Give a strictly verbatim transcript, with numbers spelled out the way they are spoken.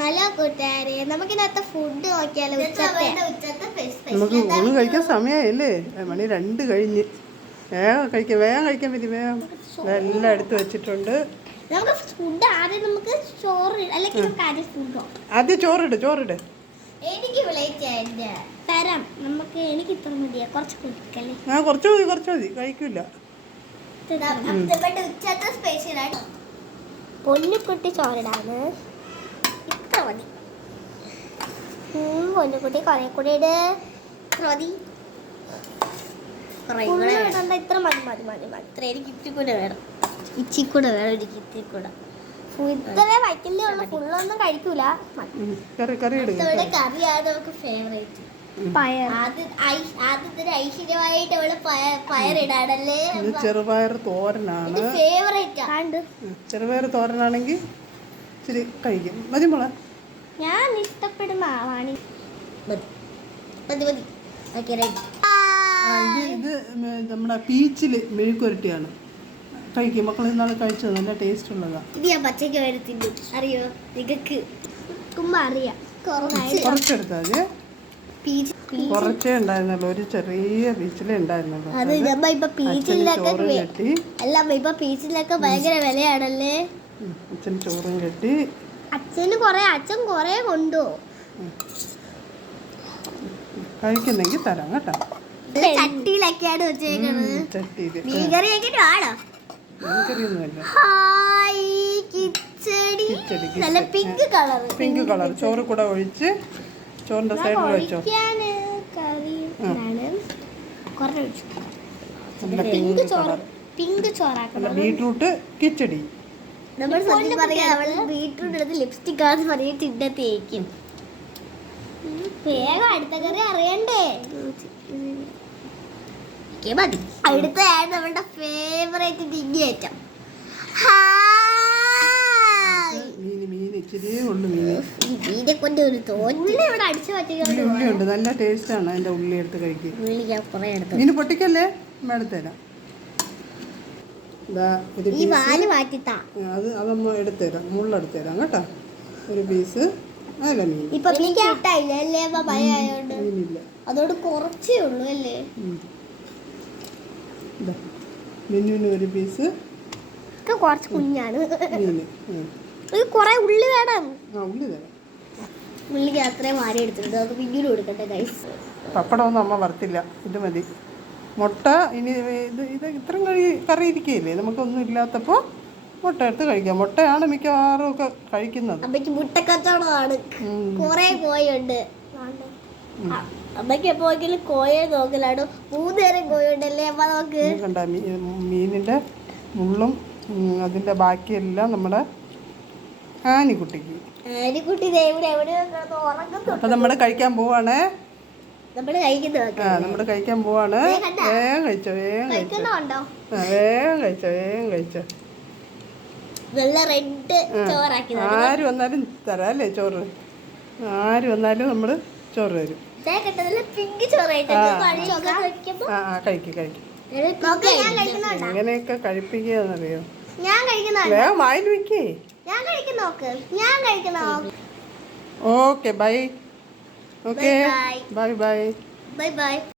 Hello കൂട്ടുകാരെ, നമുക്ക് ഇന്നത്തെ ഫുഡ് നോക്കിയാലോ? നമുക്ക് ഊണ് കഴിക്കാൻ സമയമായില്ലേ? മണി രണ്ട് കഴിഞ്ഞ്. വേഗം കഴിക്കാം, വേഗം കഴിക്കാൻ പറ്റി. വേഗം എല്ലാം എടുത്ത് വെച്ചിട്ടുണ്ട്. നമുക്ക് ഫുഡ് ആദ്യം നമുക്ക് ചോറ് അല്ലെങ്കിൽ ആദ്യം ചോറിട് ചോറിട് എനിക്ക് തരാം. നമുക്ക് എനിക്ക് ഇത്ര മതിയാ, കുറച്ച് കൊടുക്കല്ലേ? ആ കുറച്ച് മതി, കുറച്ച് മതി. കഴിക്കില്ല. പൊന്നുകുട്ടി ചോറിടാണ്. ഇത്ര മതി. പൊന്നുകുട്ടി കുറെ കൂടി ഇട്. മതി, ഇത്ര മതി മതി മതി മതി. ഇത്ര എനിക്ക് ഇത്തിരി കൂടെ വേണം, ഇച്ചിരി കൂടെ വേണം, എനിക്ക് ഇത്തിരി കൂടെ. ഇത്ര വയ്ക്കലേ ഉള്ളു, ഫുള്ളൊന്നും കഴിക്കൂല. കറിയാണ് നമുക്ക് ഫേവറേറ്റ്. ഐശ്വര്യമായിട്ട് അവള് പയറിടാണല്ലേ. ചെറുപയർ തോരനാണ് ഫേവറേറ്റ്. ചെറുപയർ തോരനാണെങ്കിൽ ഇച്ചിരി കഴിക്കും. മതി മോളെ, ഞാൻ ഇഷ്ടപ്പെടുന്ന ആളാണ്. ഇത് നമ്മുടെ പീച്ചില് മെഴുക്കുരട്ടിയാണ്. കഴിക്കും മക്കൾ, ഇന്നാൾ കഴിച്ചത് നല്ല ടേസ്റ്റ് ഉള്ളതാണ്. ഇത് ഞാൻ പച്ചയ്ക്ക് വരെ തിന്നും, അറിയോ? നിങ്ങൾക്ക് അറിയാം. കുറച്ചെടുത്താൽ കുറച്ചേ ഉണ്ടായിരുന്നുള്ളൂ, ഒരു ചെറിയ പീച്ചിലേ ഉണ്ടായിരുന്നുള്ളൂ. ചോറും കെട്ടി. അല്ല ഇപ്പൊ പീച്ചിലൊക്കെ ഭയങ്കര വിലയാണല്ലേ. അച്ഛൻ ചോറും കെട്ടി. അച്ഛന് കൊറേ അച്ഛൻ കൊറേ കൊണ്ടോ. കഴിക്കുന്നെങ്കിൽ തരാം കേട്ടോ. ചട്ടിയിലൊക്കെയാണ് വെച്ചേക്കുന്നത്. ചട്ടിയില് മീൻകറിയൊക്കെ ആണോ? മീൻകറിയൊന്നുമല്ല, നല്ല പിങ്ക് കളർ. പിങ്ക് കളർ ചോറ് കൂടെ ഒഴിച്ച് ചോറിന്റെ സൈഡിൽ വെച്ചോ. പിങ്ക് ചോറ്, പിങ്ക് ചോറാക്കണം. ബീട്രൂട്ട് കിച്ചടി. നമ്മൾ സത്യം പറയാ, ബീട്രൂട്ട് എടുത്ത് ലിപ്സ്റ്റിക് ആണെന്ന് പറഞ്ഞിട്ട് ഇന്ന തേക്കും. വേഗം അടുത്ത കറി അറിയണ്ടേ? മതി. അടുത്തതാണ് നമ്മുടെ ഫേവറേറ്റ് ഡിഗ്ഗി ഐറ്റം. മീനെ കൊണ്ട് ഒരു തോന്നി ഇവിടെ അടിച്ചു മാറ്റിയുണ്ട്. നല്ല ടേസ്റ്റ് ആണ് അതിന്റെ ഉള്ളി എടുത്ത് കഴിക്കും. ഉള്ളി ഞാൻ കുറെ എടുത്തു. മീന് പൊട്ടിക്കല്ലേ, എടുത്തുതരാം. ഈ വാല് മാറ്റിത്താ, അത് അതമ്മ എടുത്തുതരാം, മുള്ളെടുത്തുതരാം കേട്ടോ. ഒരു പീസ് അല്ല മീൻ ഇപ്പൊ കിട്ടായില്ലേ? ഭയമായോണ്ട് മീനില്ല, അതോട് കുറച്ചേ ഉള്ളൂ അല്ലേ. മെനുവിന് ഒരു പീസ്, കുറച്ച് കുഞ്ഞാണ് മീന്. കൊറേ ഉള്ളി വേണം. ആ ഉള്ളി തരാം. ഉള്ളിക്ക് അത്രയും മാറി എടുത്തിട്ടുണ്ട്, നമുക്ക് പിന്നീട് കൊടുക്കട്ടെ ഗൈസ്. പപ്പടമൊന്നും അമ്മ വറുത്തില്ല, ഇത് മതി. മുട്ട ഇനി ഇത് ഇത് ഇത്രയും കഴി കറി ഇരിക്കുകയില്ലേ, നമുക്കൊന്നും ഇല്ലാത്തപ്പോൾ മുട്ട എടുത്ത് കഴിക്കാം. മുട്ടയാണ് മിക്കവാറും ഒക്കെ കഴിക്കുന്നത്. അമ്മയ്ക്ക് മുട്ടക്കച്ചവടമാണ്, കുറെ കോയുണ്ട്. അമ്മയ്ക്ക് എപ്പോഴെങ്കിലും കോയെ നോക്കലാണ്. മൂന്ന് നേരം കോയുണ്ടല്ലേ അമ്മ. നോക്ക് കണ്ട മീനിൻ്റെ മുള്ളും അതിൻ്റെ ബാക്കിയെല്ലാം നമ്മുടെ ആനിക്കുട്ടിക്ക്. ആനിക്കുട്ടി അപ്പം നമ്മൾ കഴിക്കാൻ പോവാണേ. നമ്മള് കഴിക്കുന്നത് ആ നമ്മൾ കഴിക്കാൻ പോവാണ്. വേഗം കഴിച്ചോ, വേഗം കഴിച്ചോ, വേഗം കഴിച്ചോ, വേഗം കഴിച്ചോ. ആര് വന്നാലും തരാം അല്ലേ ചോറ്. ആര് വന്നാലും നമ്മൾ ചോറ് തരും. ആ ആ കഴിക്കും കഴിക്കും. എങ്ങനെയൊക്കെ കഴിപ്പിക്കുകയെന്നറിയോ? വേഗം വായിൽ വെക്കേ. Okay bye. Okay bye bye. Bye by.